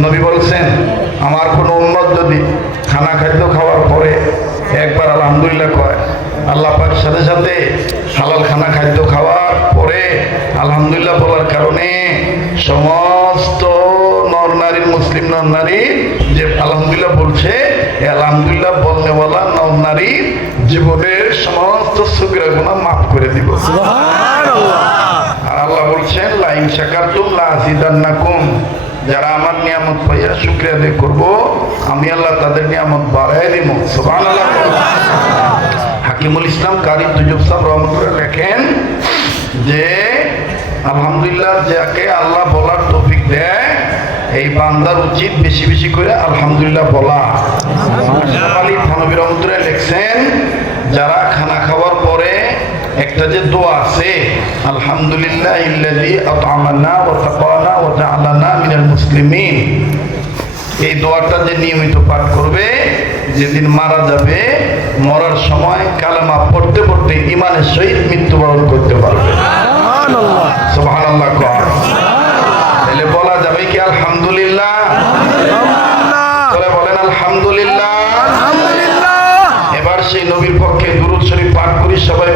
নবী বলছেন আমার কোনো উম্মত যদি খানা খাদ্য খাওয়ার পরে একবার আলহামদুলিল্লাহ কয়, আল্লাহ পাক সাথে সাথে হালাল খানা খাদ্য খাওয়ার পরে আলহামদুলিল্লাহ বলার কারণে সমস্ত নর নারীর, মুসলিম নর নারীর যে আলহামদুলিল্লাহ বলছে, এই আলহামদুলিল্লাহ বলনেওয়ালা নর নারীর জীবনের সমস্ত সগীরা গুনাহ মাফ করে দিব। আর আল্লাহ বলছেন লা ইন শাকারতুম লা আযীদান্নাকুম, যারা আমার নিয়ামত পাইয়া শুকরিয়া আদায় করবো আমি আল্লাহ তাদের নিয়ামত বাড়ায় দিব। সুবহানাল্লাহ। হাকিমুল ইসলাম কারি তুজুব সাহেব রহমতুল্লাহ লেখেন যে আলহামদুলিল্লাহ যাকে আল্লাহ বলার তৌফিক দেয় এই বান্দার উচিত বেশি বেশি করে আলহামদুলিল্লাহ বলা। আলী থানবী রহমতুল্লাহ লিখছেন যারা খানা খাওয়ার পরে একটা যে দোয়া আছে আলহামদুলিল্লাহ ইল্লাযী আত'আমানা ওয়া সাকানা ওয়া জাআলানা মিনাল মুসলিমিন, এই দোয়াটা যে নিয়মিত পাঠ করবে যেদিন মারা যাবে মরার সময় কালেমা পড়তে পড়তে ঈমানের সহিত মৃত্যুবরণ করতে পারবে। সুবহানাল্লাহ সুবহানাল্লাহ। তাহলে বলা যাবে কি আলহামদুলিল্লাহ? বলে বলেন আলহামদুলিল্লাহ। এবার সেই নবীর পক্ষে দুরূদ শরীফ পাঠ করি সবাই।